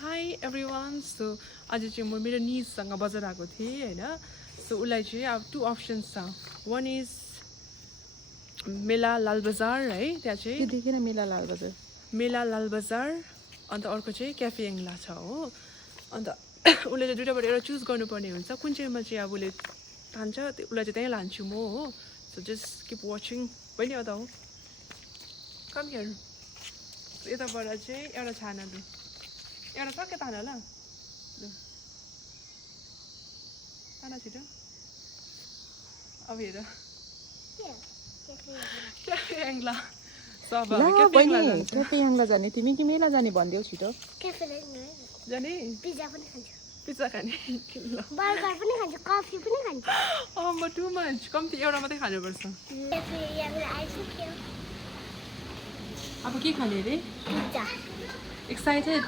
Hi everyone. So आज चाहिँ म मेरो निजसँग बजार आएको थिएँ हैन. So उसलाई चाहिँ अब two options छ. One is मेला लाल बजार है त्यहाँ चाहिँ के देखेन मेला लाल बजार मेला लाल बजार अन्त अर्को चाहिँ क्याफे एङ्ला छ हो. अन्त उसले चाहिँ दुईटाबाट एउटा चुज गर्नुपर्ने हुन्छ कुन चाहिँमा चाहिँ अब उसले ठान्छ उसलाई चाहिँ त्यहीँ लान्छु म हो. So just keep watching. बहिनी अदा हो कम हियर. यताबाट चाहिँ एउटा छाना लु एउटा छ के ताना ल ताना छिटो अब हेर क्याफे एङ्ला सब क्याफे एङ्ला जाने तिमी कि मेला जाने भनिदेऊ छिटो जाने पिज्जा पनि खान्छु पिज्जा खाने ल बर्गर पनि खान्छु कफी पनि खान्छु म टु मच कम्ती एउटा मात्रै खानुपर्छ. अब के खाने रे पिज्जा एक्साइटेड